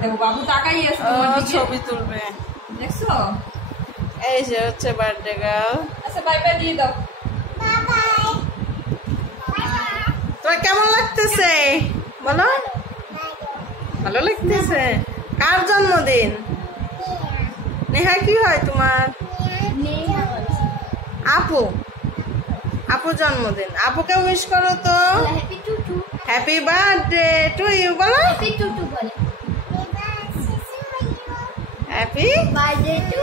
দেখো বাবু তাকাই আছে তোমার দিকে ছবি তুলবে দেখছো এই যে হচ্ছে বার্থডে গার্ল আচ্ছা বাই বাই দিয়ে দাও বাই তোর কেমন লাগতেছে বলো ভালো লাগতেছে কার জন্মদিন নেহা কি হয় তোমার আপু আপুর জন্মদিন আপুকে উইশ করো তো হ্যাপি টুটু হ্যাপি বার্থডে টু ইউ বলো হ্যাপি টুটু বলে হ্যাপি বার্থডে টু